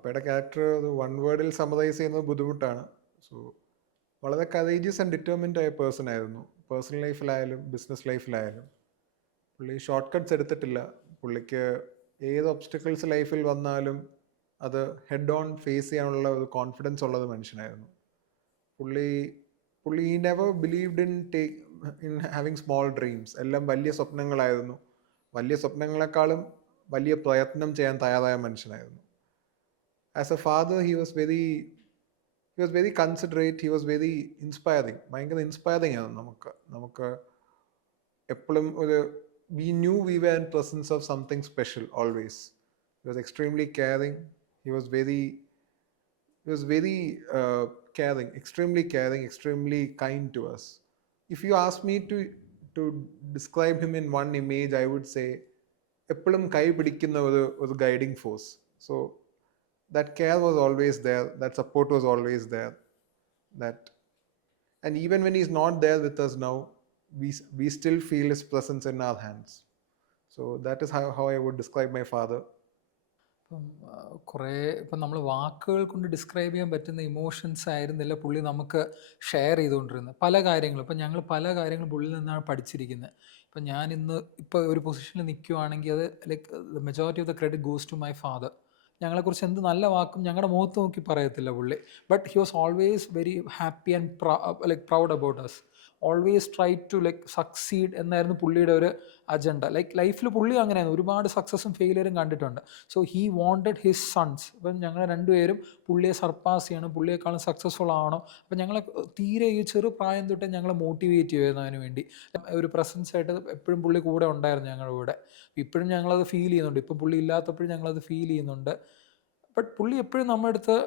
വാപ്പയുടെ ക്യാരക്ടർ അത് one വേർഡിൽ summarise ചെയ്യുന്നത് ബുദ്ധിമുട്ടാണ്. സോ വളരെ കറേജിയസ് ആൻഡ് ഡിറ്റർമിൻഡ് ആയ പേഴ്സൺ ആയിരുന്നു. പേഴ്സണൽ ലൈഫിലായാലും ബിസിനസ് ലൈഫിലായാലും പുള്ളി ഷോർട്ട് കട്ട്സ് എടുത്തിട്ടില്ല. പുള്ളിക്ക് ഏത് ഒബ്സ്റ്റക്കിൾസ് ലൈഫിൽ വന്നാലും അത് ഹെഡ് ഓൺ ഫേസ് ചെയ്യാനുള്ള ഒരു കോൺഫിഡൻസ് ഉള്ളത് മനുഷ്യനായിരുന്നു. പുള്ളി പുള്ളി ഈ never believed in having small dreams. എല്ലാം വലിയ സ്വപ്നങ്ങളായിരുന്നു. വലിയ സ്വപ്നങ്ങളെക്കാളും വലിയ പ്രയത്നം ചെയ്യാൻ തയ്യാറായ മനുഷ്യനായിരുന്നു. As a father he was very considerate, he was very inspiring. ഭയങ്കര ഇൻസ്പയറിങ് ആണ് നമുക്ക് നമുക്ക് എപ്പോഴും ഒരു we knew we were in presence of something special always. He was extremely caring. He was very caring, extremely caring, extremely kind to us. If you ask me to describe him in one image, I would say എപ്പോഴും കൈ പിടിക്കുന്ന ഒരു guiding force. So that care was always there, that support was always there, that and even when he's not there with us now, we still feel his presence in our hands. So that is how I would describe my father. ഇപ്പം കുറേ ഇപ്പം നമ്മൾ വാക്കുകൾ കൊണ്ട് describe ചെയ്യാൻ പറ്റുന്ന emotions ആയിരുന്നില്ല പുള്ളി നമുക്ക് ഷെയർ ചെയ്തുകൊണ്ടിരുന്നത്. പല കാര്യങ്ങളും ഇപ്പം ഞങ്ങൾ പല കാര്യങ്ങളും പുള്ളിയിൽ നിന്നാണ് പഠിച്ചിരിക്കുന്നത്. ഇപ്പം ഞാൻ ഇന്ന് ഇപ്പോൾ ഒരു പൊസിഷനിൽ നിൽക്കുവാണെങ്കിൽ അത് like the majority of the credit goes to my father. ഞങ്ങളെക്കുറിച്ച് എന്ത് നല്ല വാക്കും ഞങ്ങളുടെ മുഖത്ത് നോക്കി പറയത്തില്ല പുള്ളി. But he was always very happy and like proud about us. Always try to like succeed എന്നായിരുന്നു പുള്ളിയുടെ ഒരു അജണ്ട. ലൈക്ക് ലൈഫിൽ പുള്ളി അങ്ങനെയായിരുന്നു, ഒരുപാട് സക്സസും ഫെയിലിയറും കണ്ടിട്ടുണ്ട്. So he wanted his sons. ഇപ്പം ഞങ്ങൾ രണ്ടുപേരും പുള്ളിയെ സർപ്പാസ് ചെയ്യണം, പുള്ളിയെക്കാളും സക്സസ്ഫുൾ ആവണം. അപ്പം ഞങ്ങളെ തീരെ ഈ ചെറു പ്രായം തൊട്ടേ ഞങ്ങളെ മോട്ടിവേറ്റ് ചെയ്യുമായിരുന്നു അതിന് വേണ്ടി. ഒരു പ്രസൻസ് ആയിട്ട് എപ്പോഴും പുള്ളി കൂടെ ഉണ്ടായിരുന്നു ഞങ്ങളുടെ കൂടെ. ഇപ്പോഴും ഞങ്ങളത് ഫീൽ ചെയ്യുന്നുണ്ട്. ഇപ്പം പുള്ളി ഇല്ലാത്തപ്പോഴും ഞങ്ങളത് ഫീൽ ചെയ്യുന്നുണ്ട്. ബട്ട് പുള്ളി എപ്പോഴും നമ്മുടെ അടുത്ത്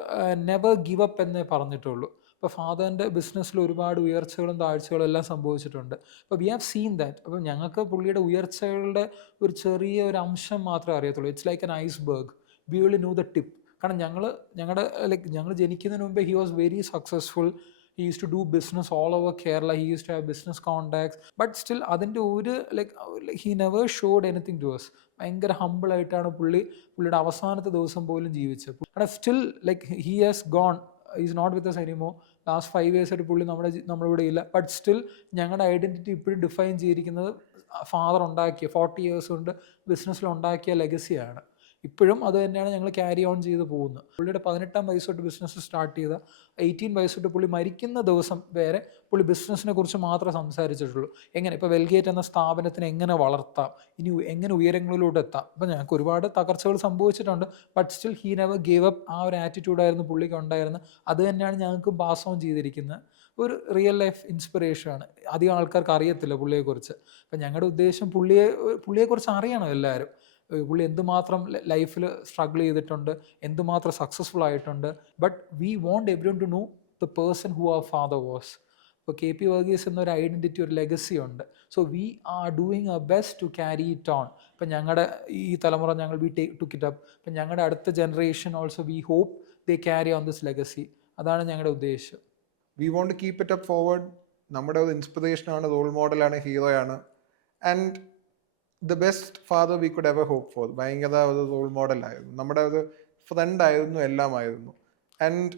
നെവർ ഗിവ് അപ്പ് എന്നേ പറഞ്ഞിട്ടുള്ളൂ. ഇപ്പോൾ ഫാദറിൻ്റെ ബിസിനസ്സിൽ ഒരുപാട് ഉയർച്ചകളും താഴ്ചകളും എല്ലാം സംഭവിച്ചിട്ടുണ്ട്. അപ്പോൾ വി ഹാവ് സീൻ ദാറ്റ്. അപ്പം ഞങ്ങൾക്ക് പുള്ളിയുടെ ഉയർച്ചകളുടെ ഒരു ചെറിയ ഒരു അംശം മാത്രമേ അറിയത്തുള്ളൂ. It's like an iceberg. We will know the tip. കാരണം ഞങ്ങൾ ജനിക്കുന്നതിന് മുമ്പേ he was very successful. He use to do business all over Kerala. He use to have business contacts. But still അതിൻ്റെ ഒരു he never showed anything to us. ഭയങ്കര ഹമ്പിളായിട്ടാണ് പുള്ളിയുടെ അവസാനത്തെ ദിവസം പോലും ജീവിച്ചത്. കാരണം still like he has gone, is not with us anymore. Last 5 years ആയിട്ട് പുള്ളി നമ്മുടെ ഇവിടെ ഇല്ല. ബട്ട് സ്റ്റിൽ ഞങ്ങളുടെ ഐഡൻറ്റിറ്റി ഇപ്പോഴും ഡിഫൈൻ ചെയ്തിരിക്കുന്നത് ഫാദർ ഉണ്ടാക്കിയ 40 years കൊണ്ട് ബിസിനസ്സിൽ ഉണ്ടാക്കിയ ലെഗസിയാണ്. ഇപ്പോഴും അത് തന്നെയാണ് ഞങ്ങൾ ക്യാരി ഓൺ ചെയ്ത് പോകുന്നത്. പുള്ളിയുടെ 18-ാം വയസ്സ് തൊട്ട് ബിസിനസ് സ്റ്റാർട്ട് ചെയ്ത 18 വയസ്സ് തൊട്ട് പുള്ളി മരിക്കുന്ന ദിവസം വരെ പുള്ളി ബിസിനസ്സിനെ കുറിച്ച് മാത്രമേ സംസാരിച്ചിട്ടുള്ളൂ. എങ്ങനെ ഇപ്പോൾ വെൽഗേറ്റ് എന്ന സ്ഥാപനത്തിനെ എങ്ങനെ വളർത്താം, ഇനി എങ്ങനെ ഉയരങ്ങളിലൂടെ എത്താം. അപ്പോൾ ഞങ്ങൾക്ക് ഒരുപാട് തകർച്ചകൾ സംഭവിച്ചിട്ടുണ്ട്. But still he never gave up. ആ ഒരു ആറ്റിറ്റ്യൂഡായിരുന്നു പുള്ളിക്ക് ഉണ്ടായിരുന്നത്. അത് തന്നെയാണ് ഞങ്ങൾക്ക് പാസ് ഓൺ ചെയ്തിരിക്കുന്നത്. ഒരു റിയൽ ലൈഫ് ഇൻസ്പിറേഷനാണ്. അധികം ആൾക്കാർക്ക് അറിയത്തില്ല പുള്ളിയെക്കുറിച്ച്. അപ്പം ഞങ്ങളുടെ ഉദ്ദേശം പുള്ളിയെക്കുറിച്ച് അറിയണം എല്ലാവരും. പുള്ളി എന്തുമാത്രം ലൈഫിൽ സ്ട്രഗിൾ ചെയ്തിട്ടുണ്ട്, എന്തുമാത്രം സക്സസ്ഫുൾ ആയിട്ടുണ്ട്. But we want everyone to know the person who our father was. ഇപ്പോൾ കെ പി വർഗീസ് എന്നൊരു ഐഡൻറ്റിറ്റി, ഒരു ലെഗസി ഉണ്ട്. So we are doing our best to carry it on. ഇപ്പം ഞങ്ങളുടെ ഈ തലമുറ വി ടുക്ക് ഇറ്റ് അപ്പ്. ഇപ്പം ഞങ്ങളുടെ അടുത്ത generation also we hope they carry on this legacy. അതാണ് ഞങ്ങളുടെ ഉദ്ദേശം. We want to keep it up forward. നമ്മുടെ ഒരു ഇൻസ്പിറേഷനാണ്, റോൾ മോഡലാണ്, ഹീറോയാണ്. And the best father we could ever hope for. ഭയങ്കര ഒരു റോൾ മോഡലായിരുന്നു, നമ്മുടെ ഒരു ഫ്രണ്ട് ആയിരുന്നു, എല്ലാമായിരുന്നു. ആൻഡ്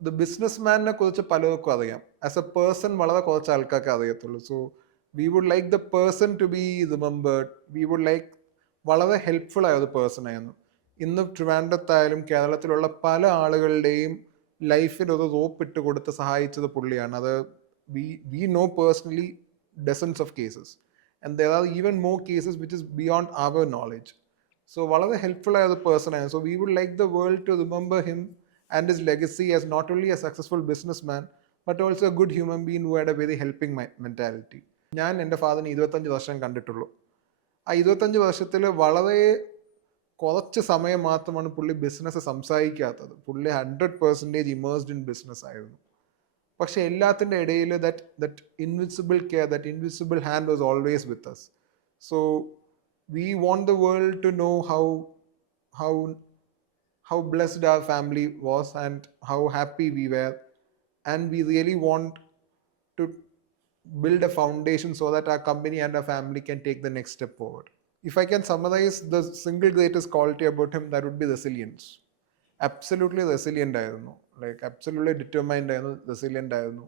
ദ ബിസിനസ് മാനിനെ കുറിച്ച് പലർക്കും അറിയാം. ആസ് എ പേഴ്സൺ വളരെ കുറച്ച് ആൾക്കാർക്ക് അറിയത്തുള്ളൂ. So we would like the person to be remembered. We would like വളരെ ഹെൽപ്ഫുൾ ആയ ഒരു പേഴ്സൺ ആയിരുന്നു. ഇന്ന് ട്രിവാൻഡ്രത്തായാലും കേരളത്തിലുള്ള പല ആളുകളുടെയും ലൈഫിൽ ഒരു റോപ്പ് ഇട്ട് കൊടുത്ത് സഹായിച്ചത് പുള്ളിയാണ്. അത് we know personally dozens of cases. And there are even more cases which is beyond our knowledge. So വളരെ helpful as a person. So we would like the world to remember him and his legacy as not only a successful businessman but also a good human being who had a very helping mentality. ഞാൻ എൻ്റെ ഫാദറിനെ 25 വർഷം കണ്ടിട്ടുള്ളൂ. ആ 25 വർഷത്തിൽ വളരെ കുറച്ച് സമയം മാത്രമാണ് പുള്ളി ബിസിനസ് സംസാരിക്കാത്തത്. പുള്ളി 100% ഇമേഴ്സ്ഡ് ഇൻ ബിസിനസ് ആയിരുന്നു. പക്ഷെ എല്ലാത്തിൻ്റെ ഇടയിൽ that invisible care, that invisible hand was always with us. So we want the world to know how blessed our family was and how happy we were, and we really want to build a foundation so that our company and our family can take the next step forward. If I can summarize the single greatest quality about him, that would be resilience. absolutely resilient ആയിരുന്നു, like absolutely determined ആയിരുന്നു, resilient ആയിരുന്നു.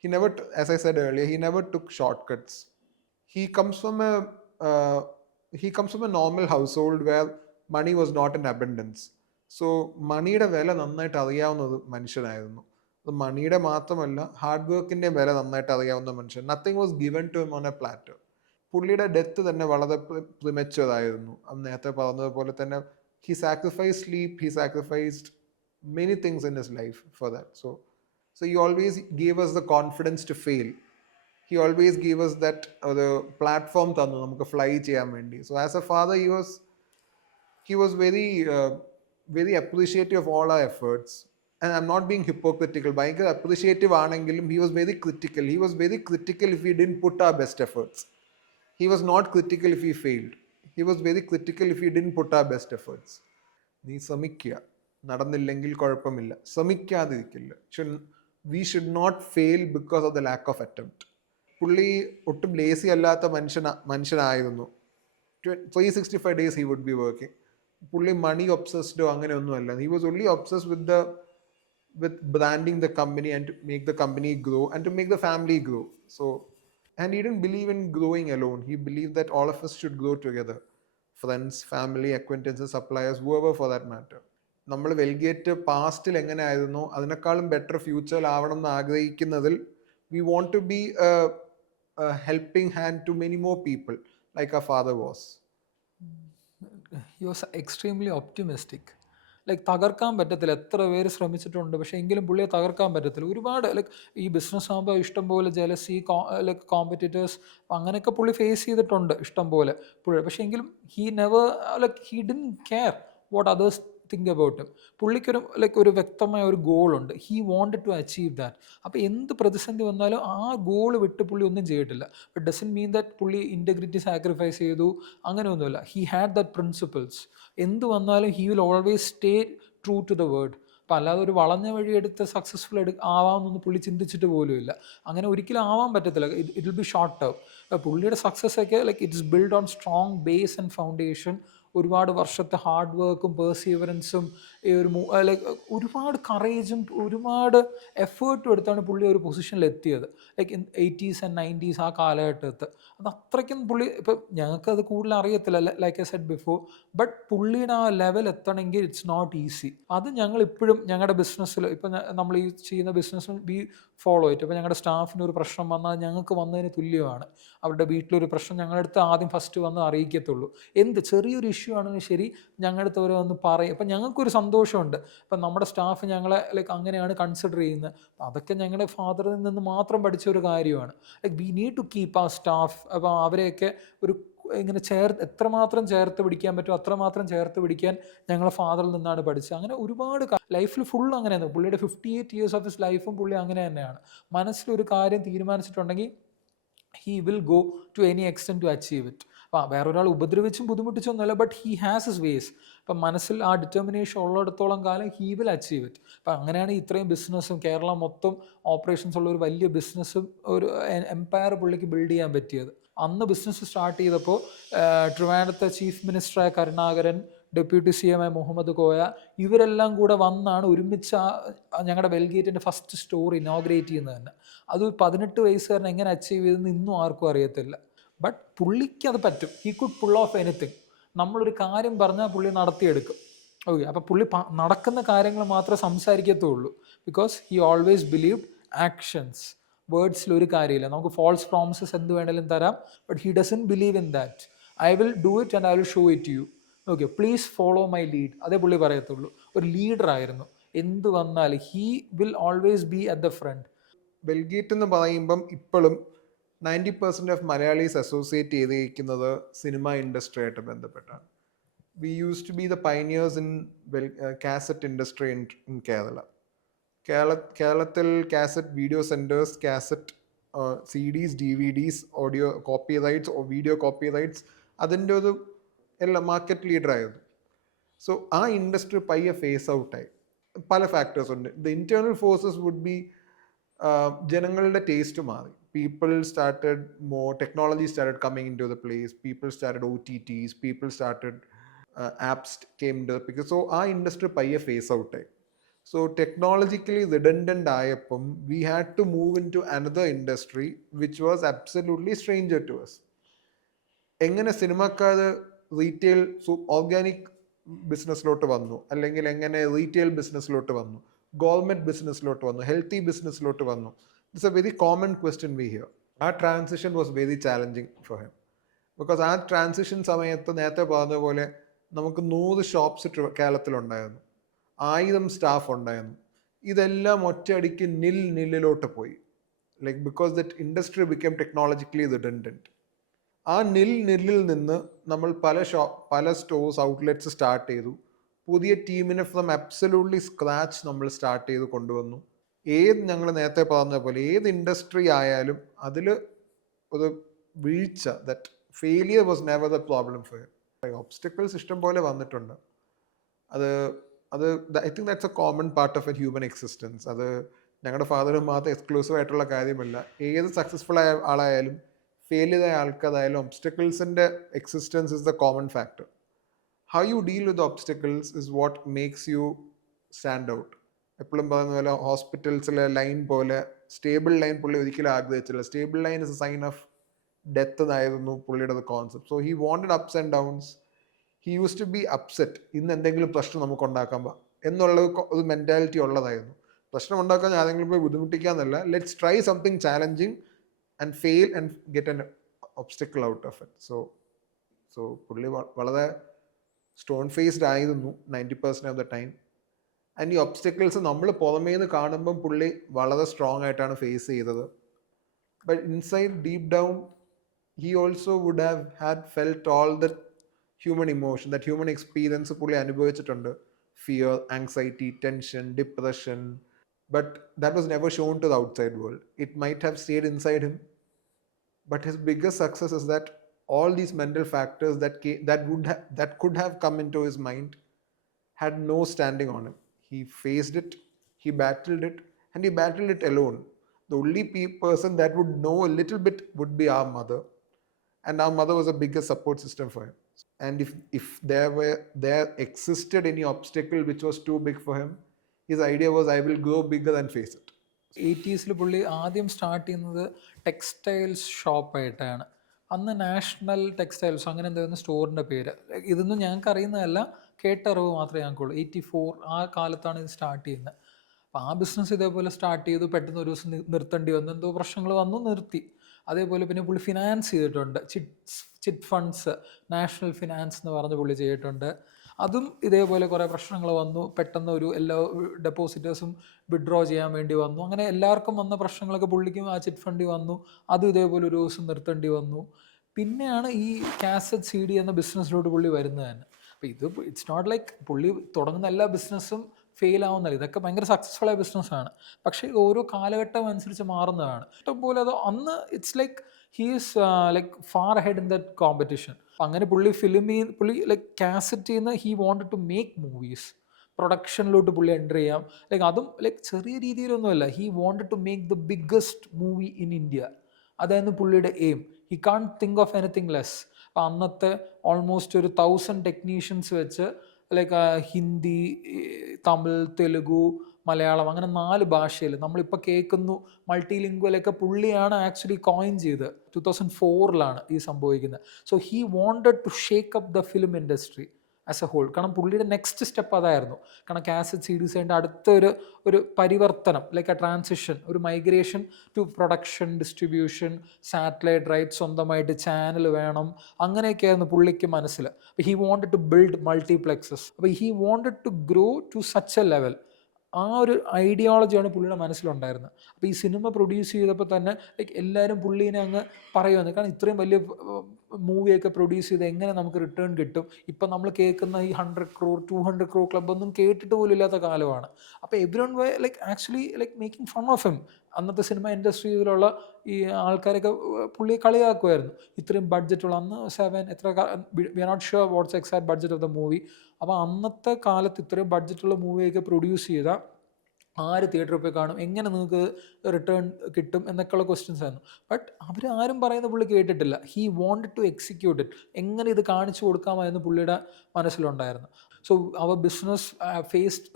He never, as I said earlier, he never took shortcuts. He comes from a uh, he comes from a normal household where money was not in abundance. So മണിയുടെ വില നന്നായിട്ട് അറിയാവുന്ന ഒരു മനുഷ്യനായിരുന്നു. അത് മണിയുടെ മാത്രമല്ല, ഹാർഡ് വർക്കിന്റെ വില നന്നായിട്ട് അറിയാവുന്ന മനുഷ്യൻ. Nothing was given to him on a platter. പുള്ളിയുടെ ഡെത്ത് തന്നെ വളരെ പ്രിമച്ചുവറായിരുന്നു. അന്ന് നേരത്തെ പറഞ്ഞതുപോലെ തന്നെ he sacrificed sleep, he sacrificed many things in his life for that. So he always gave us the confidence to fail. He always gave us that the platform തന്നു നമുക്ക് fly ചെയ്യാൻ വേണ്ടി. So as a father, he was very appreciative of all our efforts. And I'm not being hypocritical. ഭയങ്കര appreciative ആണെങ്കിലും he was very critical. He was very critical if we didn't put our best efforts. He was not critical if we failed. He was very critical if we didn't put our best efforts. നീ ശ്രമിക്കുക, നടന്നില്ലെങ്കിൽ കുഴപ്പമില്ല, ശ്രമിക്കാതിരിക്കില്ല. We should not fail because of the lack of attempt. പുള്ളി ഒട്ടും lazy അല്ലാത്ത മനുഷ്യനായിരുന്നു. 365 days he would be working. പുള്ളി മണി ഒബ്സസ്ഡോ അങ്ങനെയൊന്നുമല്ല. He was only obsessed with branding the company and to make the company grow and to make the family grow. So, and he didn't believe in growing alone. He believed that all of us should grow together. Friends, family, acquaintances, suppliers, whoever for that matter. നമ്മൾ വെൽഗേറ്റ് പാസ്റ്റിൽ എങ്ങനെ ആയിരുന്നു അതിനേക്കാളും better ഫ്യൂച്ചറിൽ ആവണം എന്ന് ആഗ്രഹിക്കുന്നതിൽ we want to be a helping hand to many more people like our father was. He was extremely optimistic. Like തകർക്കാൻ പറ്റത്തില്ല, എത്ര പേര് ശ്രമിച്ചിട്ടുണ്ട്, പക്ഷേ എങ്കിലും പുള്ളിയെ തകർക്കാൻ പറ്റത്തില്ല. ഒരുപാട് ലൈക്ക് ഈ ബിസിനസ് ആകുമ്പോൾ ഇഷ്ടംപോലെ ജലസി, ലൈക്ക് കോമ്പറ്റീറ്റേഴ്സ്, അങ്ങനെയൊക്കെ പുള്ളി ഫേസ് ചെയ്തിട്ടുണ്ട് ഇഷ്ടം പോലെ പുള്ളി. പക്ഷേ എങ്കിലും he never like he didn't care what others think about him. പുള്ളിക്കൊരു ലൈക്ക് ഒരു വ്യക്തമായ ഒരു ഗോളുണ്ട്. He wanted to achieve that. അപ്പോൾ എന്ത് പ്രതിസന്ധി വന്നാലും ആ ഗോൾ വിട്ട് പുള്ളി ഒന്നും ചെയ്തിട്ടില്ല. ബട്ട് ഡസൻ മീൻ ദാറ്റ് പുള്ളി ഇൻറ്റഗ്രിറ്റി സാക്രിഫൈസ് ചെയ്തു, അങ്ങനെയൊന്നുമില്ല. He had that principles. എന്ത് വന്നാലും he will always stay true to the word. അപ്പം അല്ലാതെ ഒരു വളഞ്ഞ വഴി എടുത്ത് സക്സസ്ഫുൾ ആവാമെന്നൊന്നും പുള്ളി ചിന്തിച്ചിട്ട് പോലും ഇല്ല. അങ്ങനെ ഒരിക്കലും ആവാൻ പറ്റത്തില്ല. It will be short term. പുള്ളിയുടെ സക്സസ് ഒക്കെ like it's build on strong base and foundation. ഒരുപാട് വർഷത്തെ ഹാർഡ് വർക്കും പെർസീവറൻസും ഈ ഒരു ലൈക്ക് ഒരുപാട് കറേജും ഒരുപാട് എഫേർട്ടും എടുത്താണ് പുള്ളി ഒരു പൊസിഷനിൽ എത്തിയത്. ലൈക്ക് 80s and 90s ആ കാലഘട്ടത്ത് അത് അത്രയ്ക്കും പുള്ളി ഇപ്പം ഞങ്ങൾക്കത് കൂടുതൽ അറിയത്തില്ല, like I said before. But പുള്ളിയുടെ ആ ലെവൽ എത്തണമെങ്കിൽ ഇറ്റ്സ് നോട്ട് ഈസി. അത് ഞങ്ങൾ ഇപ്പോഴും ഞങ്ങളുടെ ബിസിനസ്സിൽ ഇപ്പം നമ്മൾ ഈ ചെയ്യുന്ന ബിസിനസ്സിൽ വി ഫോളോ ഇറ്റ്. അപ്പോൾ ഞങ്ങളുടെ സ്റ്റാഫിന് ഒരു പ്രശ്നം വന്നാൽ ഞങ്ങൾക്ക് വന്നതിന് തുല്യമാണ്. അവരുടെ വീട്ടിലൊരു പ്രശ്നം ഞങ്ങളുടെ അടുത്ത് ആദ്യം ഫസ്റ്റ് വന്ന് അറിയിക്കത്തുള്ളൂ. എന്ത് ചെറിയൊരു ഇഷ്യൂ ആണെങ്കിൽ ശരി ഞങ്ങളുടെ അടുത്ത് അവർ വന്ന് പറയും. അപ്പം ഞങ്ങൾക്കൊരു സന്തോഷമുണ്ട്. അപ്പം നമ്മുടെ സ്റ്റാഫ് ഞങ്ങളെ ലൈക്ക് അങ്ങനെയാണ് കൺസിഡർ ചെയ്യുന്നത്. അതൊക്കെ ഞങ്ങളുടെ ഫാദറിൽ നിന്ന് മാത്രം പഠിച്ച ഒരു കാര്യമാണ്. Like we need to keep ആ സ്റ്റാഫ്. അപ്പോൾ അവരെയൊക്കെ ഒരു ഇങ്ങനെ എത്രമാത്രം ചേർത്ത് പിടിക്കാൻ പറ്റുമോ അത്രമാത്രം ചേർത്ത് പിടിക്കാൻ ഞങ്ങളെ ഫാദറിൽ നിന്നാണ് പഠിച്ചത്. അങ്ങനെ ഒരുപാട് ലൈഫിൽ ഫുൾ അങ്ങനെയാണ്. പുള്ളിയുടെ 58 years ഓഫ് ഹിസ് ലൈഫും പുള്ളി അങ്ങനെ തന്നെയാണ്. മനസ്സിലൊരു കാര്യം തീരുമാനിച്ചിട്ടുണ്ടെങ്കിൽ he will go to any extent to achieve it. അപ്പം വേറൊരാൾ ഉപദ്രവിച്ചും ബുദ്ധിമുട്ടിച്ചൊന്നുമല്ല, but he has his ways. അപ്പം മനസ്സിൽ ആ ഡിറ്റർമിനേഷൻ ഉള്ളിടത്തോളം കാലം ഹീ വിൽ അച്ചീവ് ഇറ്റ്. അപ്പം അങ്ങനെയാണ് ഇത്രയും ബിസിനസ്സും കേരളം മൊത്തം ഓപ്പറേഷൻസ് ഉള്ള ഒരു വലിയ ബിസിനസ്സും ഒരു എംപയർ പുള്ളിക്ക് ബിൽഡ് ചെയ്യാൻ പറ്റിയത്. അന്ന് ബിസിനസ് സ്റ്റാർട്ട് ചെയ്തപ്പോൾ ട്രിവാൻഡ്രത്തെ ചീഫ് മിനിസ്റ്ററായ കരുണാകരൻ, ഡെപ്യൂട്ടി CM മുഹമ്മദ് കോയ, ഇവരെല്ലാം കൂടെ വന്നാണ് ഒരുമിച്ച് ഞങ്ങളുടെ വെൽഗേറ്റിൻ്റെ ഫസ്റ്റ് സ്റ്റോർ ഇനോഗ്രേറ്റ് ചെയ്യുന്നത് തന്നെ. അത് 18 വയസ്സുകാരൻ എങ്ങനെ അച്ചീവ് ചെയ്തെന്ന് ഇന്നും ആർക്കും അറിയത്തില്ല. ബട്ട് പുള്ളിക്ക് അത് പറ്റും. He could pull off anything. നമ്മളൊരു കാര്യം പറഞ്ഞാൽ പുള്ളി നടത്തിയെടുക്കും. ഓക്കെ, അപ്പോൾ പുള്ളി നടക്കുന്ന കാര്യങ്ങൾ മാത്രമേ സംസാരിക്കത്തുള്ളൂ. Because he always believed actions. വേർഡ്സിൽ ഒരു കാര്യമില്ല. നമുക്ക് ഫാൾസ് പ്രോമിസസ് എന്ത് വേണമെങ്കിലും തരാം, but he doesn't believe in that. I will do it and I will show it you. Okay, please follow my lead. അതേ പുള്ളി പറയത്തുള്ളൂ. ഒരു ലീഡറായിരുന്നു. എന്ത് വന്നാലും he will always be at the front. Belgate എന്ന് പറയുമ്പം ഇപ്പോഴും 90% ഓഫ് മലയാളീസ് അസോസിയേറ്റ് ചെയ്തിരിക്കുന്നത് സിനിമ ഇൻഡസ്ട്രി ആയിട്ട് ബന്ധപ്പെട്ടാണ്. We use to B the pioneers in cassette industry in Kerala. കേരളത്തിൽ cassette video centres, cassette CDs, DVDs, audio copyrights, video copyrights, അതിൻ്റെ ഒരു എല്ലാം മാർക്കറ്റ് ലീഡറായിരുന്നു. സോ ആ ഇൻഡസ്ട്രി പയ്യെ ഫേസ് ഔട്ടായി. പല ഫാക്ടേഴ്സ് ഉണ്ട്. The internal forces would be ജനങ്ങളുടെ ടേസ്റ്റ് മാറി. People started more, technology started coming into the place, people started OTTs, people started apps came into the picture. So ആ industry പയ്യെ phase ഔട്ടായി. So technologically redundant ആയപ്പം we had to move into another industry which was absolutely stranger to us. എങ്ങനെ സിനിമക്കാർ retail organic ബിസിനസ്സിലോട്ട് വന്നു, അല്ലെങ്കിൽ എങ്ങനെ retail ബിസിനസ്സിലോട്ട് വന്നു, government ബിസിനസ്സിലോട്ട് വന്നു, ഹെൽത്തി ബിസിനസ്സിലോട്ട് വന്നു. It's a very common question we hear. ആ transition was very challenging for him. Because ആ ട്രാൻസിഷൻ സമയത്ത് നേരത്തെ പറഞ്ഞ പോലെ നമുക്ക് 100 ഷോപ്സ് കേരളത്തിലുണ്ടായിരുന്നു, 1000 സ്റ്റാഫ് ഉണ്ടായിരുന്നു. ഇതെല്ലാം ഒറ്റയടിക്ക് നില്ലിലോട്ട് പോയി. Like because that industry become technologically redundant. ആ നില്ലിൽ നിന്ന് നമ്മൾ പല സ്റ്റോഴ്സ് ഔട്ട്ലെറ്റ്സ് സ്റ്റാർട്ട് ചെയ്തു. പുതിയ ടീമിനെ ഫ്രം അബ്സല്യൂട്ട്ലി സ്ക്രാച്ച് നമ്മൾ സ്റ്റാർട്ട് ചെയ്ത് കൊണ്ടുവന്നു. ഞങ്ങൾ നേരത്തെ പറഞ്ഞ പോലെ ഏത് ഇൻഡസ്ട്രി ആയാലും അതിൽ ഒരു വീഴ്ച, that failure was never the problem for him. Obstacles ഇഷ്ടം പോലെ വന്നിട്ടുണ്ട്. അത് I think that's A common part of A human existence. അത് ഞങ്ങളുടെ ഫാദറും മാത്രം എക്സ്ക്ലൂസീവ് ആയിട്ടുള്ള കാര്യമല്ല. ഏത് സക്സസ്ഫുൾ ആയ ആളായാലും ഫെയിൽ ചെയ്ത ആൾക്കാരായാലും ഒബ്സ്റ്റക്കിൾസിൻ്റെ existence is the common factor. How you deal with obstacles is what makes you stand out. എപ്പോഴും പറയുന്ന പോലെ ഹോസ്പിറ്റൽസിലെ ലൈൻ പോലെ സ്റ്റേബിൾ ലൈൻ പുള്ളി ഒരിക്കലും ആഗ്രഹിച്ചില്ല. Stable line is a sign of death എന്നായിരുന്നു പുള്ളിയുടെ concept. So he wanted ups and downs. He use to be upset. ഇന്ന് എന്തെങ്കിലും പ്രശ്നം നമുക്ക് ഉണ്ടാക്കാൻ എന്നുള്ള ഒരു മെൻറ്റാലിറ്റി ഉള്ളതായിരുന്നു. പ്രശ്നം ഉണ്ടാക്കാൻ ആരെങ്കിലും പോയി ബുദ്ധിമുട്ടിക്കാന്നല്ല, let's try something challenging and fail and get an obstacle out of it. So പുള്ളി വളരെ സ്റ്റോൺ ഫേസ്ഡ് ആയിരുന്നു 90% ഓഫ് ദ ടൈം. ആൻഡ് ഈ ഒബ്സ്റ്റക്കിൾസ് നമ്മൾ പുറമേ നിന്ന് കാണുമ്പം പുള്ളി വളരെ സ്ട്രോങ് ആയിട്ടാണ് ഫേസ് ചെയ്തത്. But inside deep down he also would have had felt all that human emotion, that human experience പുള്ളി അനുഭവിച്ചിട്ടുണ്ട്. Fear, anxiety, tension, depression. But that was never shown to the outside world. It might have stayed inside him. But his biggest success is that all these mental factors that could have come into his mind had no standing on him. He faced it, he battled it, and he battled it alone. The only person that would know a little bit would be our mother. And our mother was the biggest support system for him. And if there existed any obstacle which was too big for him, his idea was, I will go bigger and face it. 80s പുള്ളി ആദ്യം start ചെയ്യുന്നത് textiles ഷോപ്പായിട്ടാണ്. അന്ന് national textiles അങ്ങനെ എന്തായിരുന്നു സ്റ്റോറിൻ്റെ പേര്. ഇതൊന്നും ഞങ്ങൾക്ക് അറിയുന്നതല്ല, കേട്ടറിവ് മാത്രമേ ഞങ്ങൾക്കുള്ളൂ. 84 ആ കാലത്താണ് ഇത് സ്റ്റാർട്ട് ചെയ്യുന്നത്. അപ്പോൾ ആ ബിസിനസ് ഇതേപോലെ സ്റ്റാർട്ട് ചെയ്തു. പെട്ടെന്ന് ഒരു ദിവസം നിർത്തേണ്ടി വന്നു, എന്തോ പ്രശ്നങ്ങൾ വന്നു, നിർത്തി. അതേപോലെ പിന്നെ പുള്ളി ഫിനാൻസ് ചെയ്തിട്ടുണ്ട്. ചിറ്റ് ഫണ്ട്സ്, നാഷണൽ ഫിനാൻസ് എന്ന് പറഞ്ഞ് പുള്ളി ചെയ്തിട്ടുണ്ട്. അതും ഇതേപോലെ കുറേ പ്രശ്നങ്ങൾ വന്നു. പെട്ടെന്ന് എല്ലാ ഡെപ്പോസിറ്റേഴ്സും വിഡ്രോ ചെയ്യാൻ വേണ്ടി വന്നു. അങ്ങനെ എല്ലാവർക്കും വന്ന പ്രശ്നങ്ങളൊക്കെ പുള്ളിക്കും ആ ചിറ്റ് ഫണ്ടിൽ വന്നു. അതും ഇതേപോലെ ഒരു ദിവസം നിർത്തേണ്ടി വന്നു. പിന്നെയാണ് ഈ കാസറ്റ് CD എന്ന ബിസിനസ്സിലോട്ട് പുള്ളി വരുന്നത് തന്നെ. അപ്പോൾ ഇറ്റ്സ് നോട്ട് ലൈക്ക് പുള്ളി തുടങ്ങുന്ന എല്ലാ ബിസിനസ്സും ഫെയിൽ ആവുന്നില്ല. ഇതൊക്കെ ഭയങ്കര സക്സസ്ഫുൾ ആയ ബിസിനസ്സാണ്. പക്ഷേ ഓരോ കാലഘട്ടം അനുസരിച്ച് മാറുന്നതാണ്. ഇഷ്ടംപോലെ അത് അന്ന് it's like he is like far ahead in that competition. അങ്ങനെ പുള്ളി ലൈക്ക് കാസറ്റ് ചെയ്യുന്ന he wanted to make movies. പ്രൊഡക്ഷനിലോട്ട് പുള്ളി എൻ്റർ ചെയ്യാം. ലൈക്ക് അതും ലൈക്ക് ചെറിയ രീതിയിലൊന്നുമല്ല. He wanted to make the biggest movie in India. അതായിരുന്നു പുള്ളിയുടെ aim. He can't think of anything less. അപ്പം അന്നത്തെ ഓൾമോസ്റ്റ് ഒരു 1000 ടെക്നീഷ്യൻസ് വെച്ച് ലൈക്ക് ഹിന്ദി, തമിഴ്, തെലുഗു, മലയാളം അങ്ങനെ 4 ഭാഷയിൽ നമ്മളിപ്പോൾ കേൾക്കുന്നു. മൾട്ടി ലിംഗ്വലൊക്കെ പുള്ളിയാണ് ആക്ച്വലി കോയിൻ ചെയ്ത്. 2004 ഈ സംഭവിക്കുന്നത്. So he wanted to shake up the film industry as a whole. കാരണം പുള്ളിയുടെ നെക്സ്റ്റ് സ്റ്റെപ്പ് അതായിരുന്നു. കാരണം കാസറ്റ് CDs അതിൻ്റെ അടുത്തൊരു പരിവർത്തനം, ലൈക്ക് എ ട്രാൻസിഷൻ, ഒരു migration to production, distribution, satellite right, സ്വന്തമായിട്ട് ചാനൽ വേണം, അങ്ങനെയൊക്കെയായിരുന്നു പുള്ളിക്ക് മനസ്സിൽ. അപ്പോൾ he wanted to build multiplexes. അപ്പോൾ he wanted to grow to such a level. ആ ഒരു ഐഡിയോളജിയാണ് പുള്ളിയുടെ മനസ്സിലുണ്ടായിരുന്നത്. അപ്പോൾ ഈ സിനിമ പ്രൊഡ്യൂസ് ചെയ്തപ്പോൾ തന്നെ ലൈക്ക് എല്ലാവരും പുള്ളീനെ അങ്ങ് പറയുമെന്ന്. കാരണം ഇത്രയും വലിയ മൂവിയൊക്കെ പ്രൊഡ്യൂസ് ചെയ്ത് എങ്ങനെ നമുക്ക് റിട്ടേൺ കിട്ടും? ഇപ്പം നമ്മൾ കേൾക്കുന്ന ഈ 100 crore 200 crore ക്ലബ്ബൊന്നും കേട്ടിട്ട് പോലും ഇല്ലാത്ത കാലമാണ്. അപ്പോൾ everyone like actually like making fun of him. അന്നത്തെ സിനിമ ഇൻഡസ്ട്രിയിലുള്ള ഈ ആൾക്കാരൊക്കെ പുള്ളിയെ കളിയാക്കുമായിരുന്നു. ഇത്രയും ബഡ്ജറ്റുള്ള അന്ന് 7 we are not sure what's exact budget of the movie. അപ്പോൾ അന്നത്തെ കാലത്ത് ഇത്രയും ബഡ്ജറ്റുള്ള മൂവിയൊക്കെ പ്രൊഡ്യൂസ് ചെയ്ത ആര് തിയേറ്ററിൽ പോയി കാണും, എങ്ങനെ നിങ്ങൾക്ക് റിട്ടേൺ കിട്ടും എന്നൊക്കെയുള്ള ക്വസ്റ്റ്യൻസ് ആയിരുന്നു. ബട്ട് അവരാരും പറയുന്ന പുള്ളി കേട്ടിട്ടില്ല. He wanted to execute it. എങ്ങനെ ഇത് കാണിച്ചു കൊടുക്കാമായിരുന്നു പുള്ളിയുടെ മനസ്സിലുണ്ടായിരുന്നു. സോ അവർ business faced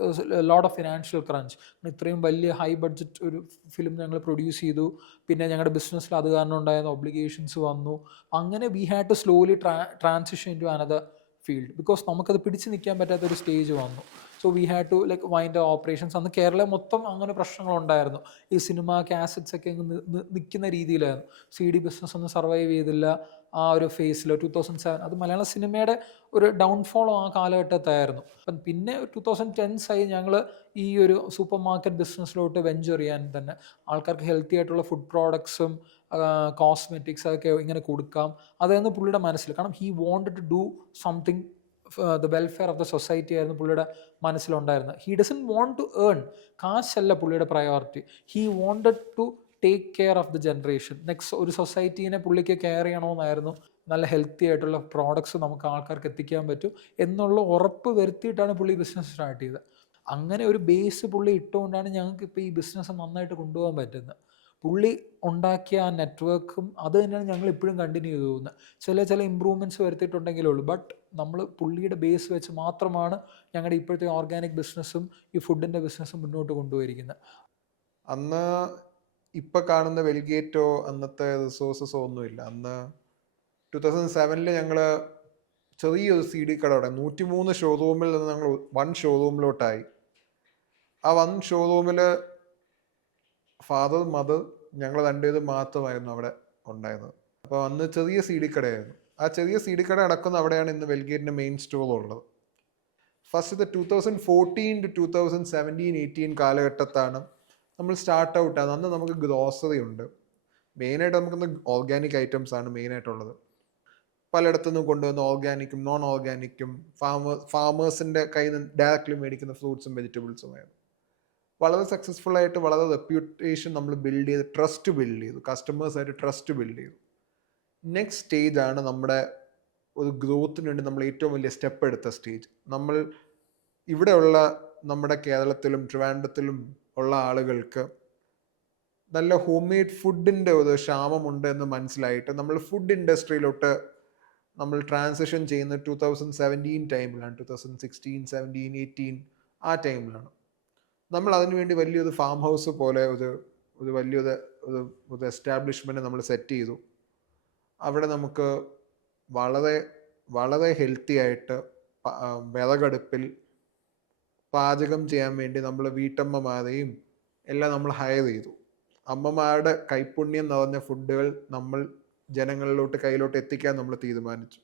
lot of financial crunch. ഇത്രയും വലിയ ഹൈ ബഡ്ജറ്റ് ഒരു ഫിലിം ഞങ്ങൾ പ്രൊഡ്യൂസ് ചെയ്തു, പിന്നെ ഞങ്ങളുടെ ബിസിനസ്സിൽ അത് കാരണം ഉണ്ടായിരുന്ന ഒബ്ലിഗേഷൻസ് വന്നു. അങ്ങനെ we had to slowly transition into another field, because നമുക്കത് പിടിച്ച് നിൽക്കാൻ പറ്റാത്തൊരു സ്റ്റേജ് വന്നു. So we had to like wind operations. അന്ന് കേരളം മൊത്തം അങ്ങനെ പ്രശ്നങ്ങളുണ്ടായിരുന്നു. ഈ സിനിമ കാസറ്റ്സ് ഒക്കെ നിൽക്കുന്ന രീതിയിലായിരുന്നു. CD ബിസിനസ് ഒന്നും സർവൈവ് ചെയ്തില്ല ആ ഒരു ഫേസിൽ 2007. അത് മലയാള സിനിമയുടെ ഒരു ഡൗൺഫോളും ആ കാലഘട്ടത്തായിരുന്നു. അപ്പം പിന്നെ 2010s ആയി ഞങ്ങൾ ഈ ഒരു സൂപ്പർ മാർക്കറ്റ് ബിസിനസ്സിലോട്ട് വെഞ്ചർ ചെയ്യാൻ തന്നെ. ആൾക്കാർക്ക് ഹെൽത്തി ആയിട്ടുള്ള ഫുഡ് പ്രോഡക്ട്സും കോസ്മെറ്റിക്സ് അതൊക്കെ ഇങ്ങനെ കൊടുക്കാം, അതായിരുന്നു പുള്ളിയുടെ മനസ്സിൽ. കാരണം he wanted to do something the welfare of the society ആയിരുന്നു പുള്ളിയുടെ മനസ്സിലുണ്ടായിരുന്നത്. He doesn't want to earn. കാശല്ല പുള്ളിയുടെ priority. He wanted to take care of the generation. Next ഒരു സൊസൈറ്റീനെ പുള്ളിക്ക് കെയർ ചെയ്യണമെന്നായിരുന്നു. നല്ല ഹെൽത്തി ആയിട്ടുള്ള പ്രോഡക്ട്സ് നമുക്ക് ആൾക്കാർക്ക് എത്തിക്കാൻ പറ്റും എന്നുള്ള ഉറപ്പ് വരുത്തിയിട്ടാണ് പുള്ളി ബിസിനസ് സ്റ്റാർട്ട് ചെയ്തത്. അങ്ങനെ ഒരു ബേസ് പുള്ളി ഇട്ടുകൊണ്ടാണ് ഞങ്ങൾക്ക് ഇപ്പോൾ ഈ ബിസിനസ് നന്നായിട്ട് കൊണ്ടുപോകാൻ പറ്റുന്നത്. പുള്ളി ഉണ്ടാക്കിയ ആ നെറ്റ്വർക്കും അത് തന്നെയാണ് ഞങ്ങൾ ഇപ്പോഴും കണ്ടിന്യൂ ചെയ്തു പോകുന്നത്. ചില ഇമ്പ്രൂവ്മെൻറ്റ്സ് വരുത്തിയിട്ടുണ്ടെങ്കിലേ ഉള്ളൂ. ബട്ട് നമ്മൾ പുള്ളിയുടെ ബേസ് വെച്ച് മാത്രമാണ് ഞങ്ങളുടെ ഇപ്പോഴത്തെ ഓർഗാനിക് ബിസിനസ്സും ഈ ഫുഡിൻ്റെ ബിസിനസ്സും മുന്നോട്ട് കൊണ്ടുപോയിരിക്കുന്നത്. അന്ന് ഇപ്പം കാണുന്ന വെൽഗേറ്റോ അന്നത്തെ റിസോഴ്സസോ ഒന്നുമില്ല. അന്ന് 2007 ഞങ്ങൾ ചെറിയൊരു CD കടയുടെ 103 ഷോറൂമിൽ നിന്ന് ഞങ്ങൾ 1 ഷോറൂമിലോട്ടായി. ആ 1 ഷോറൂമിൽ ഫാദർ മദർ ഞങ്ങൾ രണ്ടുപേരും മാത്രമായിരുന്നു അവിടെ ഉണ്ടായിരുന്നത്. അപ്പോൾ അന്ന് ചെറിയ CD കടയായിരുന്നു. ആ ചെറിയ CD കട നടക്കുന്ന അവിടെയാണ് ഇന്ന് വെൽഗേറ്റിൻ്റെ മെയിൻ സ്റ്റോർ ഉള്ളത്. ഫസ്റ്റ് 2014 to 2017-18 കാലഘട്ടത്താണ് നമ്മൾ സ്റ്റാർട്ട് ഔട്ട് ആകുന്നത്. അന്ന് നമുക്ക് ഗ്രോസറി ഉണ്ട്. മെയിനായിട്ട് നമുക്കിന്ന് ഓർഗാനിക് ഐറ്റംസ് ആണ് മെയിനായിട്ടുള്ളത്. പലയിടത്തുനിന്നും കൊണ്ടുവന്ന ഓർഗാനിക്കും നോൺ ഓർഗാനിക്കും ഫാമേഴ്സിൻ്റെ കയ്യിൽ നിന്ന് ഡയറക്റ്റ്ലി മേടിക്കുന്ന ഫ്രൂട്ട്സും വെജിറ്റബിൾസുമായിരുന്നു. വളരെ സക്സസ്ഫുൾ ആയിട്ട് വളരെ റെപ്യൂട്ടേഷൻ നമ്മൾ ബിൽഡ് ചെയ്ത്, ട്രസ്റ്റ് ബിൽഡ് ചെയ്തു, കസ്റ്റമേഴ്സായിട്ട് ട്രസ്റ്റ് ബിൽഡ് ചെയ്തു. നെക്സ്റ്റ് സ്റ്റേജ് ആണ് നമ്മുടെ ഒരു ഗ്രോത്തിന് വേണ്ടി നമ്മൾ ഏറ്റവും വലിയ സ്റ്റെപ്പ് എടുത്ത സ്റ്റേജ്. നമ്മൾ ഇവിടെയുള്ള നമ്മുടെ കേരളത്തിലും ട്രിവാൻഡ്രത്തിലും ഉള്ള ആളുകൾക്ക് നല്ല ഹോം മെയ്ഡ് ഫുഡിൻ്റെ ഒരു ക്ഷാമമുണ്ട് എന്ന് മനസ്സിലായിട്ട് നമ്മൾ ഫുഡ് ഇൻഡസ്ട്രിയിലോട്ട് നമ്മൾ ട്രാൻസിഷൻ ചെയ്യുന്ന 2017 ടൈമിലാണ്. 2016, 17, 18 ആ ടൈമിലാണ്. നമ്മൾ അതിനുവേണ്ടി വലിയൊരു ഫാം ഹൗസ് പോലെ ഒരു വലിയൊരു ഒരു എസ്റ്റാബ്ലിഷ്മെൻറ്റ് നമ്മൾ സെറ്റ് ചെയ്തു. അവിടെ നമുക്ക് വളരെ വളരെ ഹെൽത്തി ആയിട്ട് വിറകടുപ്പിൽ പാചകം ചെയ്യാൻ വേണ്ടി നമ്മൾ വീട്ടമ്മമാരെയും എല്ലാം നമ്മൾ ഹയർ ചെയ്തു. അമ്മമാരുടെ കൈപ്പുണ്യം നിറഞ്ഞ ഫുഡുകൾ നമ്മൾ ജനങ്ങളിലോട്ട് കയ്യിലോട്ട് എത്തിക്കാൻ നമ്മൾ തീരുമാനിച്ചു.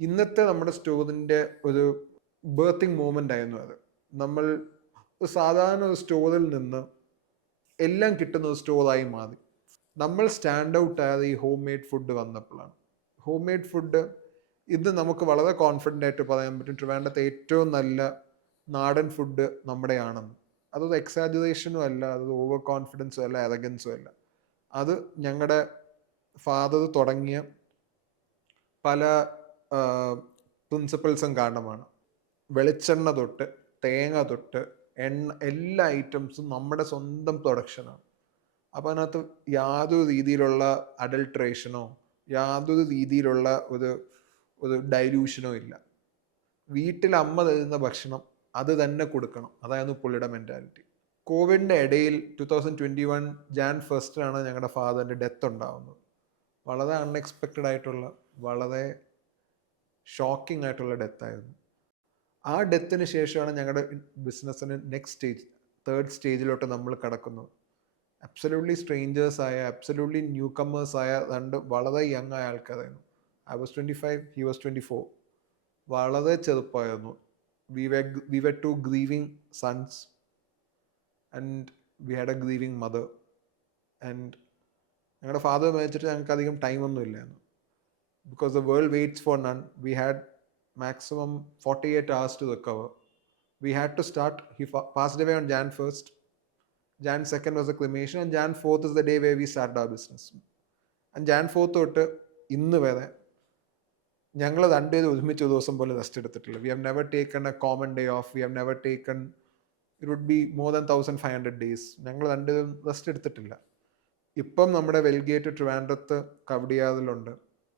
ഇന്നത്തെ നമ്മുടെ സ്റ്റോറിൻ്റെ ഒരു ബേർത്തിങ് മൂമെൻ്റ് ആയിരുന്നു അത്. നമ്മൾ സാധാരണ ഒരു സ്റ്റോറിൽ നിന്ന് എല്ലാം കിട്ടുന്ന ഒരു സ്റ്റോറായി മാറി. നമ്മൾ സ്റ്റാൻഡ് ഔട്ട് ആയത് ഈ ഹോം മെയ്ഡ് ഫുഡ് വന്നപ്പോഴാണ്. ഹോം മെയ്ഡ് ഫുഡ് ഇത് നമുക്ക് വളരെ കോൺഫിഡൻ്റ് ആയിട്ട് പറയാൻ പറ്റും ട്രിവാൻഡ്രത്തെ ഏറ്റവും നല്ല നാടൻ ഫുഡ് നമ്മുടെയാണെന്ന്. അതൊരു എക്സാജറേഷനും അല്ല, അതൊരു ഓവർ കോൺഫിഡൻസും അല്ല, എറഗൻസും അല്ല. അത് ഞങ്ങളുടെ ഫാദർ തുടങ്ങിയ പല പ്രിൻസിപ്പിൾസും കാരണമാണ്. വെളിച്ചെണ്ണ തൊട്ട് തേങ്ങ തൊട്ട് എണ്ണ എല്ലാ ഐറ്റംസും നമ്മുടെ സ്വന്തം പ്രൊഡക്ഷനാണ്. അപ്പോൾ അതിനകത്ത് യാതൊരു രീതിയിലുള്ള അഡൾട്രേഷനോ യാതൊരു രീതിയിലുള്ള ഒരു ഡൈല്യൂഷനോ ഇല്ല. വീട്ടിൽ അമ്മ തരുന്ന ഭക്ഷണം അത് തന്നെ കൊടുക്കണം, അതായിരുന്നു പുള്ളിയുടെ മെൻറ്റാലിറ്റി. കോവിഡിൻ്റെ ഇടയിൽ 2021 Jan 1 ഞങ്ങളുടെ ഫാദറിൻ്റെ ഡെത്ത് ഉണ്ടാകുന്നത്. വളരെ അൺഎക്സ്പെക്റ്റഡ് ആയിട്ടുള്ള വളരെ ഷോക്കിംഗ് ആയിട്ടുള്ള ഡെത്തായിരുന്നു. ആ ഡെത്തിന് ശേഷമാണ് ഞങ്ങളുടെ ബിസിനസ്സിന് നെക്സ്റ്റ് സ്റ്റേജ്, തേർഡ് സ്റ്റേജിലോട്ട് നമ്മൾ കടക്കുന്നത്. അബ്സല്യൂട്ട്ലി സ്ട്രേഞ്ചേഴ്സായ, അബ്സല്യൂട്ട്ലി ന്യൂ കമ്മേഴ്സായ രണ്ട് വളരെ യങ് ആയ ആൾക്കാരായിരുന്നു. I was 25, he was 24. വളരെ ചെറുപ്പമായിരുന്നു. We were two grieving sons and we had a grieving mother. And ഞങ്ങളുടെ ഫാദർ മരിച്ചിട്ട് ഞങ്ങൾക്ക് അധികം ടൈമൊന്നും ഇല്ലായിരുന്നു. Because the world waits for none. We had maximum 48 hours to recover. We had to start. He passed away on Jan 1st. Jan 2nd was the cremation and Jan 4th is the day where we started our business. And Jan 4th തൊട്ട് ഇന്ന് വരെ ഞങ്ങൾ രണ്ടുപേരും ഒരുമിച്ച് ഒരു ദിവസം പോലും rest എടുത്തിട്ടില്ല. We have never taken a common day off. We have never taken it would be more than 1500 days. ഞങ്ങൾ രണ്ടും റെസ്റ്റ് എടുത്തിട്ടില്ല. ഇപ്പം നമ്മുടെ വെൽഗേറ്റ് ട്രിവാൻഡ്രത്ത്, കവടിയാറിലുണ്ട്,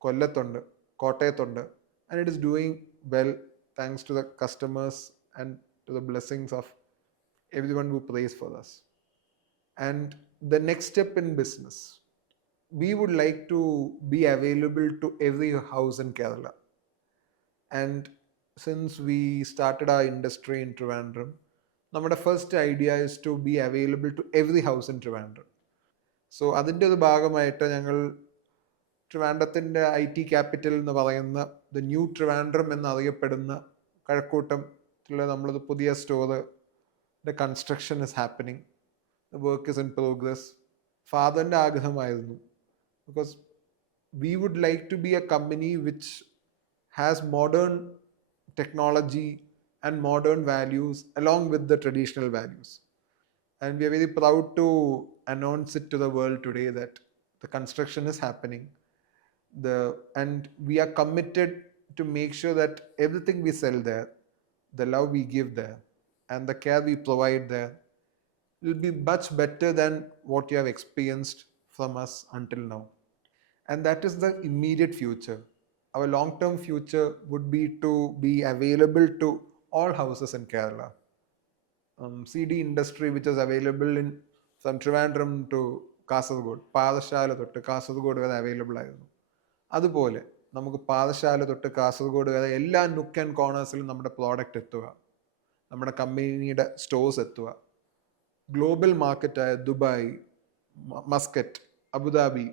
കൊല്ലത്തുണ്ട്, കോട്ടയത്തുണ്ട്. And it is doing well thanks to the customers and to the blessings of everyone who prays for us. And the next step in business, we would like to be available to every house in Kerala. And since we started our industry in Trivandrum, നമ്മുടെ first idea is to be available to every house in Trivandrum. സോ അതിൻ്റെ ഒരു ഭാഗമായിട്ട് ഞങ്ങൾ ട്രിവാൻഡ്രത്തിൻ്റെ IT capital എന്ന് പറയുന്ന the new Trivandrum എന്നറിയപ്പെടുന്ന കഴക്കൂട്ടത്തിലെ നമ്മളത് പുതിയ store, the construction is happening, the work is in progress. ഫാദറിൻ്റെ ആഗ്രഹമായിരുന്നു, because we would like to be a company which has modern technology and modern values along with the traditional values. And we are very proud to announce it to the world today that the construction is happening. And we are committed to make sure that everything we sell there, the love we give there, and the care we provide there will be much better than what you have experienced from us until now. And that is the immediate future. Our long-term future would be to be available to all houses in Kerala. CD industry which is available in from Trivandrum to Kasaragod, പാദശാല തൊട്ട് കാസർഗോഡ് വരെ available ആയിരുന്നു. അതുപോലെ നമുക്ക് പാദശാല തൊട്ട് കാസർഗോഡ് വരെ എല്ലാ നുക്ക് and കോർണേഴ്സിലും നമ്മുടെ product എത്തുക, നമ്മുടെ കമ്പനിയുടെ സ്റ്റോഴ്സ് എത്തുക. ഗ്ലോബൽ മാർക്കറ്റായ ദുബായ്, മസ്കറ്റ്, അബുദാബി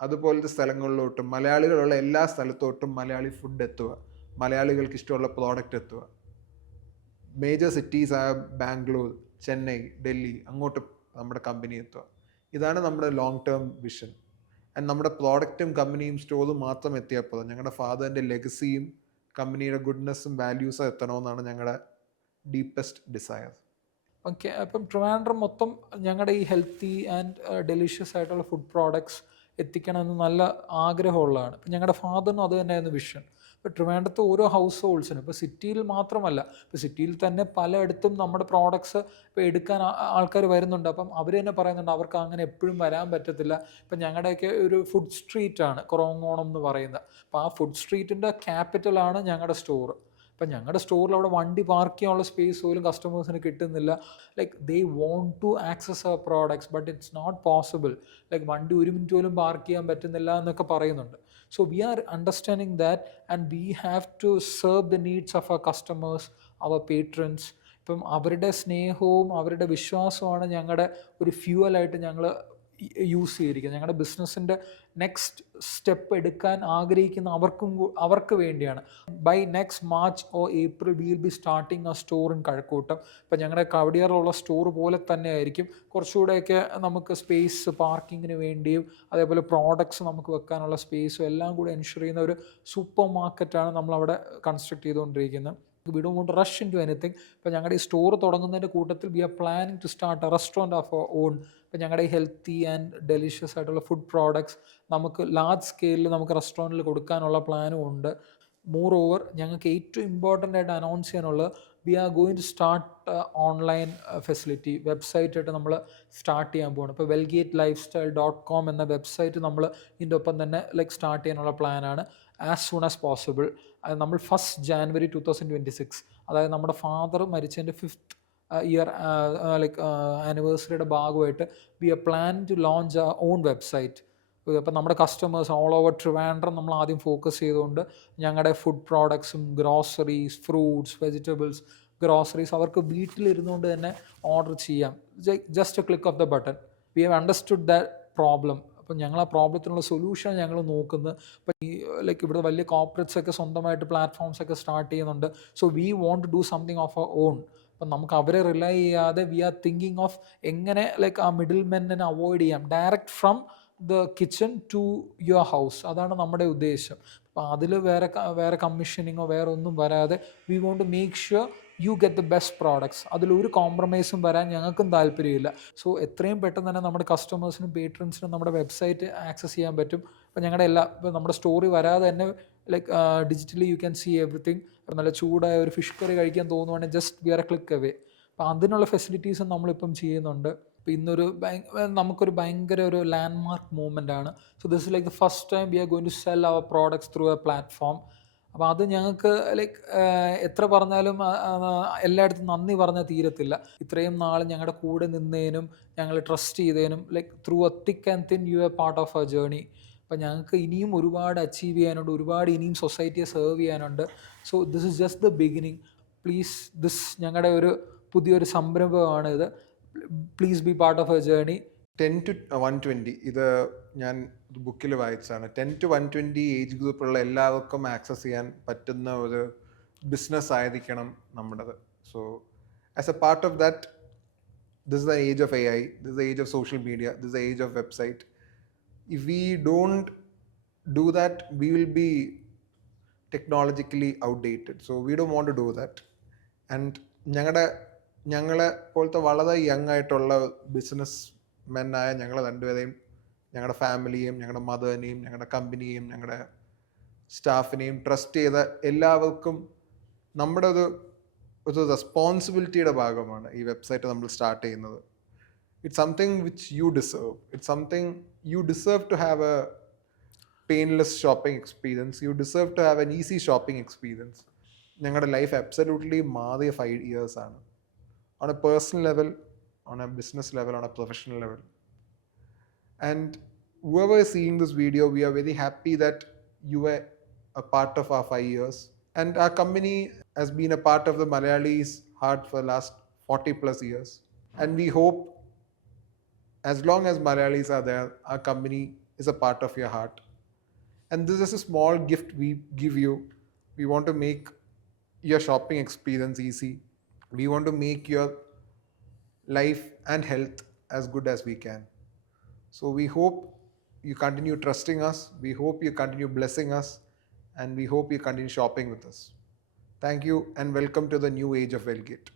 അതുപോലത്തെ സ്ഥലങ്ങളിലോട്ടും മലയാളികളുള്ള എല്ലാ സ്ഥലത്തോട്ടും മലയാളി ഫുഡ് എത്തുക, മലയാളികൾക്ക് ഇഷ്ടമുള്ള പ്രോഡക്റ്റ് എത്തുക. മേജർ സിറ്റീസ് ആയ ബാംഗ്ലൂർ, ചെന്നൈ, ഡൽഹി, അങ്ങോട്ട് നമ്മുടെ കമ്പനി എത്തുക. ഇതാണ് നമ്മുടെ ലോങ് ടേം വിഷൻ. ആൻഡ് നമ്മുടെ പ്രോഡക്റ്റും കമ്പനിയും സ്റ്റോറും മാത്രം എത്തിയപ്പോൾ ഞങ്ങളുടെ ഫാദറിൻ്റെ ലെഗസിയും കമ്പനിയുടെ ഗുഡ്നെസ്സും വാല്യൂസും എത്തണമെന്നാണ് ഞങ്ങളുടെ ഡീപ്പസ്റ്റ് ഡിസയർ. ഓക്കെ, അപ്പം ട്രിവാൻഡ്രം മൊത്തം ഞങ്ങളുടെ ഈ ഹെൽത്തി ആൻഡ് ഡെലിഷ്യസ് ആയിട്ടുള്ള ഫുഡ് പ്രോഡക്ട്സ് എത്തിക്കണമെന്ന് നല്ല ആഗ്രഹമുള്ളതാണ്. ഇപ്പം ഞങ്ങളുടെ ഫാദറിനും അത് തന്നെയായിരുന്നു വിഷൻ. ഇപ്പോൾ ട്രിവാൻഡ്രത്ത് ഓരോ ഹൗസ് ഹോൾഡ്സിനും, ഇപ്പോൾ സിറ്റിയിൽ മാത്രമല്ല, ഇപ്പോൾ സിറ്റിയിൽ തന്നെ പലയിടത്തും നമ്മുടെ പ്രോഡക്ട്സ് ഇപ്പോൾ എടുക്കാൻ ആൾക്കാർ വരുന്നുണ്ട്. അപ്പം അവർ തന്നെ പറയുന്നുണ്ട് അവർക്ക് അങ്ങനെ എപ്പോഴും വരാൻ പറ്റത്തില്ല. ഇപ്പം ഞങ്ങളുടെയൊക്കെ ഒരു ഫുഡ് സ്ട്രീറ്റാണ് കുറവങ്ങോണം എന്ന് പറയുന്നത്. അപ്പോൾ ആ ഫുഡ് സ്ട്രീറ്റിൻ്റെ ക്യാപിറ്റലാണ് ഞങ്ങളുടെ സ്റ്റോറ്. അപ്പം ഞങ്ങളുടെ സ്റ്റോറിൽ അവിടെ വണ്ടി പാർക്ക് ചെയ്യാനുള്ള സ്പേസ് പോലും കസ്റ്റമേഴ്സിന് കിട്ടുന്നില്ല. Like they want to access our products but it's not possible. Like വണ്ടി 1 മിനിറ്റ് പോലും പാർക്ക് ചെയ്യാൻ പറ്റുന്നില്ല എന്നൊക്കെ പറയുന്നുണ്ട്. So we are understanding that and we have to serve the needs of our customers, our patrons. ഇപ്പം അവരുടെ സ്നേഹവും അവരുടെ വിശ്വാസവുമാണ് ഞങ്ങളുടെ ഒരു ഫ്യൂവലായിട്ട് ഞങ്ങൾ യൂസ് ചെയ്തിരിക്കുന്നത്. ഞങ്ങളുടെ ബിസിനസ്സിൻ്റെ നെക്സ്റ്റ് സ്റ്റെപ്പ് എടുക്കാൻ ആഗ്രഹിക്കുന്ന അവർക്ക് വേണ്ടിയാണ്. By next March or April we will be starting a store in Kazhakkoottam. ഇപ്പം ഞങ്ങളുടെ കവടിയാറിലുള്ള സ്റ്റോർ പോലെ തന്നെ ആയിരിക്കും. കുറച്ചുകൂടെയൊക്കെ നമുക്ക് സ്പേസ് പാർക്കിങ്ങിന് വേണ്ടിയും അതേപോലെ പ്രോഡക്ട്സ് നമുക്ക് വെക്കാനുള്ള സ്പേസും എല്ലാം കൂടെ എൻഷുർ ചെയ്യുന്ന ഒരു സൂപ്പർ മാർക്കറ്റാണ് നമ്മളവിടെ കൺസ്ട്രക്ട് ചെയ്തുകൊണ്ടിരിക്കുന്നത്. We don't want to rush into anything. ഇപ്പോൾ ഞങ്ങളുടെ ഈ സ്റ്റോർ തുടങ്ങുന്നതിൻ്റെ കൂട്ടത്തിൽ we are planning to start a restaurant of our own. ഇപ്പോൾ ഞങ്ങളുടെ ഈ ഹെൽത്തി ആൻഡ് ഡെലിഷ്യസ് ആയിട്ടുള്ള ഫുഡ് പ്രോഡക്ട്സ് നമുക്ക് ലാർജ് സ്കെയിലിൽ നമുക്ക് റെസ്റ്റോറൻറ്റിൽ കൊടുക്കാനുള്ള പ്ലാനും ഉണ്ട്. മോർ ഓവർ ഞങ്ങൾക്ക് ഏറ്റവും ഇമ്പോർട്ടൻ്റ് ആയിട്ട് അനൗൺസ് ചെയ്യാനുള്ളത് we are going to start online facility, വെബ്സൈറ്റായിട്ട് നമ്മൾ സ്റ്റാർട്ട് ചെയ്യാൻ പോകണം. ഇപ്പോൾ wellgatelifestyle.com എന്ന വെബ്സൈറ്റ് നമ്മൾ ഇതിൻ്റെ ഒപ്പം തന്നെ ലൈക്ക് സ്റ്റാർട്ട് ചെയ്യാനുള്ള പ്ലാനാണ് ആസ് സൂൺ ആസ് പോസിബിൾ. അത് നമ്മൾ 1st January 2026, അതായത് നമ്മുടെ ഫാദർ മരിച്ചതിൻ്റെ 5th ഇയർ ലൈക്ക് ആനിവേഴ്സറിയുടെ ഭാഗമായിട്ട് we are plan to launch our own website. അപ്പം നമ്മുടെ കസ്റ്റമേഴ്സ് ഓൾ ഓവർ ട്രിവാൻഡ്രം നമ്മൾ ആദ്യം ഫോക്കസ് ചെയ്തുകൊണ്ട് ഞങ്ങളുടെ ഫുഡ് പ്രോഡക്ട്സും ഗ്രോസറീസ്, ഫ്രൂട്ട്സ്, വെജിറ്റബിൾസ്, ഗ്രോസറീസ് അവർക്ക് വീട്ടിലിരുന്നുകൊണ്ട് തന്നെ ഓർഡർ ചെയ്യാം. Just a click of the button. We have understood the problem. അപ്പം ഞങ്ങൾ ആ പ്രോബ്ലത്തിനുള്ള സൊല്യൂഷൻ ഞങ്ങൾ നോക്കുന്നത്. അപ്പം ഈ ലൈക്ക് ഇവിടെ വലിയ കോർപ്പറേറ്റ്സ് ഒക്കെ സ്വന്തമായിട്ട് പ്ലാറ്റ്ഫോംസ് ഒക്കെ സ്റ്റാർട്ട് ചെയ്യുന്നുണ്ട്. So we want to do something of our own. അപ്പം നമുക്ക് അവരെ റിലൈ ചെയ്യാതെ വി ആർ തിങ്കിങ് ഓഫ് എങ്ങനെ ലൈക്ക് ആ മിഡിൽ മെന്നിനെ അവോയ്ഡ് ചെയ്യാം, direct from the kitchen to your house. അതാണ് നമ്മുടെ ഉദ്ദേശം. അപ്പോൾ അതിൽ വേറെ കമ്മീഷനിങ്ങോ വേറെ ഒന്നും വരാതെ we want to make sure you get the best products. അതിലൊരു കോംപ്രമൈസും വരാൻ ഞങ്ങൾക്കും താല്പര്യമില്ല. സോ എത്രയും പെട്ടെന്ന് തന്നെ നമ്മുടെ കസ്റ്റമേഴ്സിനും പേട്രൻസിനും നമ്മുടെ വെബ്സൈറ്റ് ആക്സസ് ചെയ്യാൻ പറ്റും. അപ്പോൾ ഞങ്ങളുടെ ഇപ്പോൾ നമ്മുടെ സ്റ്റോറി വരാതെ തന്നെ like digitally you can see everything. നല്ല ചൂടായ ഒരു ഫിഷ് കറി കഴിക്കാൻ തോന്നുവാണെങ്കിൽ just we are a click away. അപ്പോൾ അതിനുള്ള ഫെസിലിറ്റീസും നമ്മളിപ്പം ചെയ്യുന്നുണ്ട്. ഇപ്പോൾ ഇന്നൊരു നമുക്കൊരു ഭയങ്കര ഒരു ലാൻഡ്മാർക്ക് മൂവ്മെൻ്റ് ആണ്. So this is like the first time we are going to sell our products through a platform. അപ്പോൾ അത് ഞങ്ങൾക്ക് ലൈക്ക് എത്ര പറഞ്ഞാലും എല്ലായിടത്തും നന്ദി പറഞ്ഞാൽ തീരത്തില്ല. ഇത്രയും നാൾ ഞങ്ങളുടെ കൂടെ നിന്നതിനും ഞങ്ങൾ ട്രസ്റ്റ് ചെയ്തതിനും like through a thick and thin you are part of our journey. അപ്പം ഞങ്ങൾക്ക് ഇനിയും ഒരുപാട് അച്ചീവ് ചെയ്യാനുണ്ട്, ഒരുപാട് ഇനിയും സൊസൈറ്റിയെ സെർവ് ചെയ്യാനുണ്ട്. So this is just the beginning. Please, this ഞങ്ങളുടെ ഒരു പുതിയൊരു സംരംഭമാണ് ഇത്. Please be part of a journey. 10 to 120 ഇത് ഞാൻ ബുക്കിൽ വായിച്ചതാണ്. 10 to 120 ഏജ് ഗ്രൂപ്പുള്ള എല്ലാവർക്കും ആക്സസ് ചെയ്യാൻ പറ്റുന്ന ഒരു ബിസിനസ് ആയിരിക്കണം നമ്മുടേത്. So as A part of that, this is the age of AI, this is the age of social media, this is the age of website. If we don't do that, we will be technologically outdated. So we don't want to do that. And ഞങ്ങളെ പോലത്തെ വളരെ young ആയിട്ടുള്ള business മെന്നായ ഞങ്ങൾ രണ്ടുപേരെയും, ഞങ്ങളുടെ ഫാമിലിയെയും ഞങ്ങളുടെ മദറിനെയും ഞങ്ങളുടെ കമ്പനിയെയും ഞങ്ങളുടെ സ്റ്റാഫിനെയും ട്രസ്റ്റ് ചെയ്ത എല്ലാവർക്കും നമ്മുടെ ഒരു റെസ്പോൺസിബിലിറ്റിയുടെ ഭാഗമാണ് ഈ വെബ്സൈറ്റ് നമ്മൾ സ്റ്റാർട്ട് ചെയ്യുന്നത്. It's something which you deserve. It's something you deserve to have a painless shopping experience. You deserve to have an easy shopping experience. ഞങ്ങളുടെ ലൈഫ് അബ്സല്യൂട്ട്ലി മാറിയ 5 years ആണ്. On a personal level, on a business level, on a professional level. And whoever is seeing this video, we are very happy that you were a part of our 5 years. And our company has been a part of the Malayalis' heart for the last 40 plus years. And we hope as long as Malayalis are there, our company is a part of your heart. And this is a small gift we give you. We want to make your shopping experience easy. We want to make your life and health as good as we can. So we hope you continue trusting us. We hope you continue blessing us. And we hope you continue shopping with us. Thank you and welcome to the new age of Wellgate.